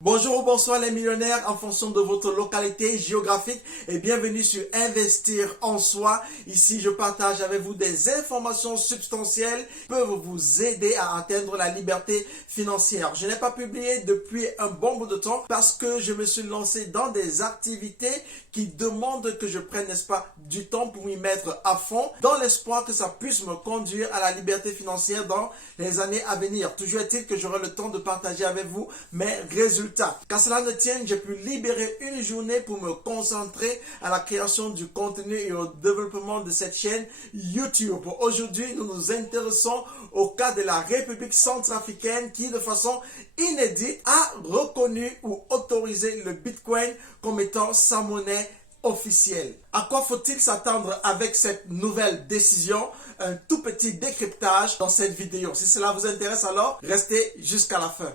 Bonjour ou bonsoir les millionnaires en fonction de votre localité géographique et bienvenue sur Investir en soi. Ici, je partage avec vous des informations substantielles qui peuvent vous aider à atteindre la liberté financière. Je n'ai pas publié depuis un bon bout de temps parce que je me suis lancé dans des activités qui demandent que je prenne, n'est-ce pas, du temps pour m'y mettre à fond dans l'espoir que ça puisse me conduire à la liberté financière dans les années à venir. Toujours est-il que j'aurai le temps de partager avec vous mes résultats. Qu'à cela ne tienne, j'ai pu libérer une journée pour me concentrer à la création du contenu et au développement de cette chaîne YouTube. Aujourd'hui, nous nous intéressons au cas de la République centrafricaine qui, de façon inédite, a reconnu ou autorisé le Bitcoin comme étant sa monnaie officielle. À quoi faut-il s'attendre avec cette nouvelle décision? Un tout petit décryptage dans cette vidéo. Si cela vous intéresse, alors restez jusqu'à la fin.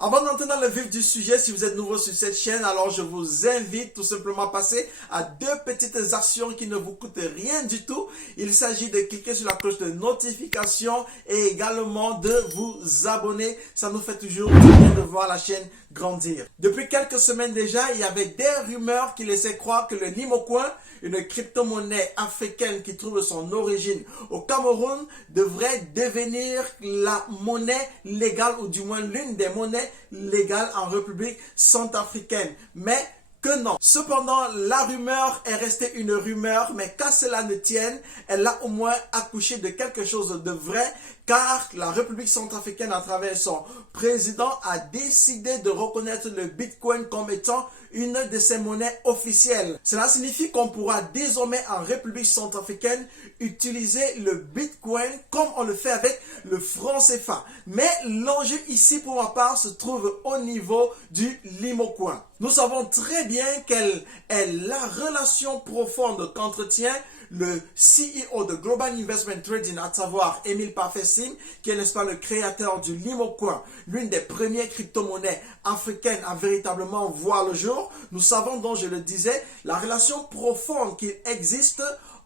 Avant d'entrer dans le vif du sujet, si vous êtes nouveau sur cette chaîne, alors je vous invite tout simplement à passer à deux petites actions qui ne vous coûtent rien du tout. Il s'agit de cliquer sur la cloche de notification et également de vous abonner. Ça nous fait toujours du bien de voir la chaîne grandir. Depuis quelques semaines déjà, il y avait des rumeurs qui laissaient croire que le Limocoin, une crypto-monnaie africaine qui trouve son origine au Cameroun, devrait devenir la monnaie légale ou du moins l'une des monnaies légales en République centrafricaine. Mais que non. Cependant, la rumeur est restée une rumeur, mais qu'à cela ne tienne, elle a au moins accouché de quelque chose de vrai, car la République centrafricaine, à travers son président, a décidé de reconnaître le Bitcoin comme étant une de ses monnaies officielles. Cela signifie qu'on pourra désormais en République centrafricaine utiliser le Bitcoin comme on le fait avec le franc CFA. Mais l'enjeu ici pour ma part se trouve au niveau du Limocoin. Nous savons très bien quelle est la relation profonde qu'entretient le CEO de Global Investment Trading, à savoir Emile Parfait-Sim, qui est, n'est-ce pas, le créateur du Limocoin, l'une des premières crypto-monnaies africaines à véritablement voir le jour. Nous savons donc, je le disais, la relation profonde qu'il existe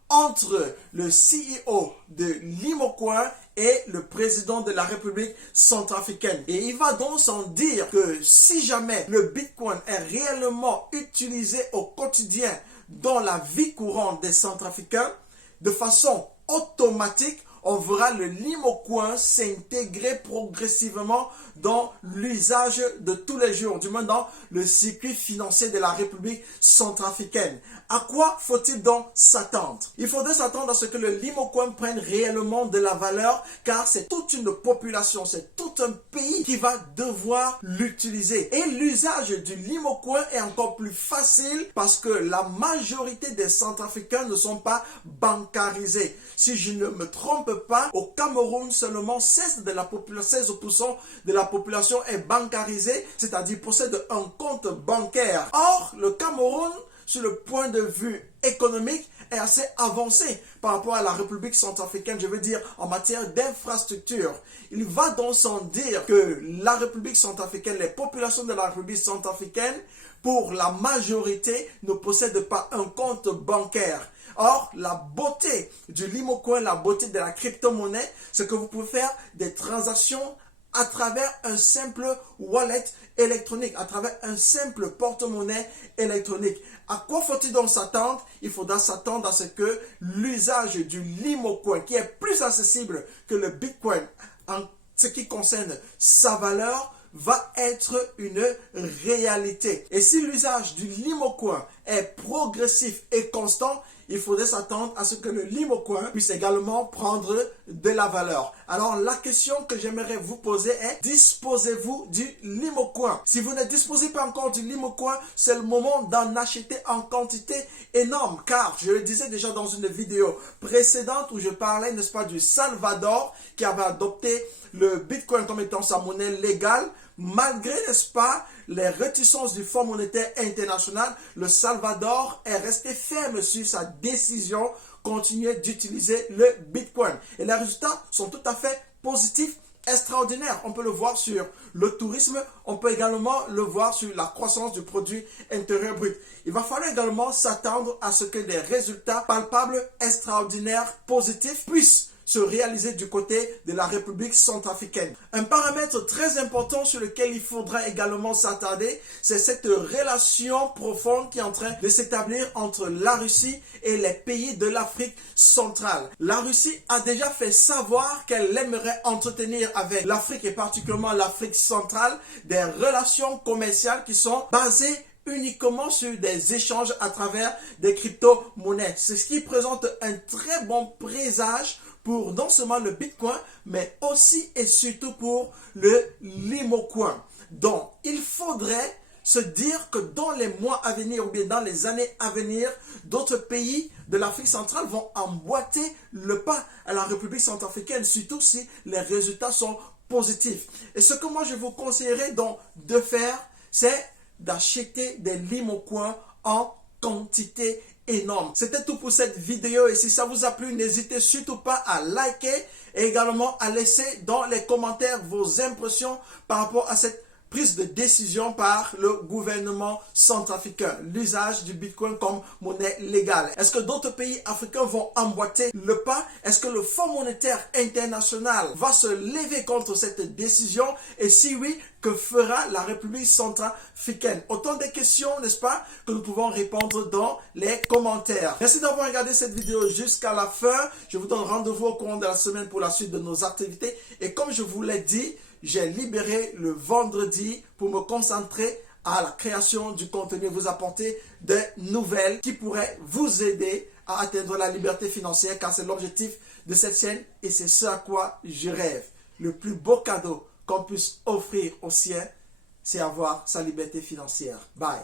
entre le CEO de Limocoin et le président de la République centrafricaine. Et il va donc sans dire que si jamais le Bitcoin est réellement utilisé au quotidien dans la vie courante des Centrafricains, de façon automatique, on verra le Limocoin s'intégrer progressivement dans l'usage de tous les jours, du moins dans le circuit financier de la République centrafricaine. À quoi faut-il donc s'attendre? Il faudrait s'attendre à ce que le Limocoin prenne réellement de la valeur, car c'est toute une population, c'est tout un pays qui va devoir l'utiliser. Et l'usage du Limocoin est encore plus facile parce que la majorité des Centrafricains ne sont pas bancarisés. Si je ne me trompe pas, au Cameroun, seulement 16% de la population est bancarisée, c'est-à-dire possède un compte bancaire. Or, le Cameroun, sur le point de vue économique, est assez avancé par rapport à la République centrafricaine, je veux dire en matière d'infrastructure. Il va donc sans dire que la République centrafricaine, les populations de la République centrafricaine, pour la majorité, ne possèdent pas un compte bancaire. Or, la beauté du Limocoin, la beauté de la crypto-monnaie, c'est que vous pouvez faire des transactions à travers un simple wallet électronique, à travers un simple porte-monnaie électronique. À quoi faut-il donc s'attendre? Il faudra s'attendre à ce que l'usage du Limocoin, qui est plus accessible que le Bitcoin en ce qui concerne sa valeur, va être une réalité. Et si l'usage du Limocoin est progressif et constant, il faudrait s'attendre à ce que le Limocoin puisse également prendre de la valeur. Alors la question que j'aimerais vous poser est, disposez-vous du Limocoin? Si vous ne disposez pas encore du Limocoin, c'est le moment d'en acheter en quantité énorme, car je le disais déjà dans une vidéo précédente où je parlais, n'est-ce pas, du Salvador qui avait adopté le Bitcoin comme étant sa monnaie légale. Malgré, n'est-ce pas, les réticences du Fonds monétaire international, le Salvador est resté ferme sur sa décision, continuer d'utiliser le Bitcoin. Et les résultats sont tout à fait positifs, extraordinaires. On peut le voir sur le tourisme, on peut également le voir sur la croissance du produit intérieur brut. Il va falloir également s'attendre à ce que des résultats palpables, extraordinaires, positifs puissent se réaliser du côté de la République centrafricaine. Un paramètre très important sur lequel il faudra également s'attarder, c'est cette relation profonde qui est en train de s'établir entre la Russie et les pays de l'Afrique centrale. La Russie a déjà fait savoir qu'elle aimerait entretenir avec l'Afrique et particulièrement l'Afrique centrale des relations commerciales qui sont basées uniquement sur des échanges à travers des crypto-monnaies. C'est ce qui présente un très bon présage pour non seulement le Bitcoin, mais aussi et surtout pour le Limocoin. Donc, il faudrait se dire que dans les mois à venir ou bien dans les années à venir, d'autres pays de l'Afrique centrale vont emboîter le pas à la République centrafricaine, surtout si les résultats sont positifs. Et ce que moi je vous conseillerais donc de faire, c'est d'acheter des Limocoins en quantité énorme. C'était tout pour cette vidéo et si ça vous a plu, n'hésitez surtout pas à liker et également à laisser dans les commentaires vos impressions par rapport à cette prise de décision par le gouvernement centrafricain, l'usage du Bitcoin comme monnaie légale. Est-ce que d'autres pays africains vont emboîter le pas? Est-ce que le Fonds monétaire international va se lever contre cette décision? Et si oui, que fera la République centrafricaine? Autant de questions, n'est-ce pas, que nous pouvons répondre dans les commentaires. Merci d'avoir regardé cette vidéo jusqu'à la fin. Je vous donne rendez-vous au courant de la semaine pour la suite de nos activités. Et comme je vous l'ai dit, j'ai libéré le vendredi pour me concentrer à la création du contenu, vous apporter des nouvelles qui pourraient vous aider à atteindre la liberté financière, car c'est l'objectif de cette chaîne et c'est ce à quoi je rêve. Le plus beau cadeau qu'on puisse offrir aux siens, c'est avoir sa liberté financière. Bye.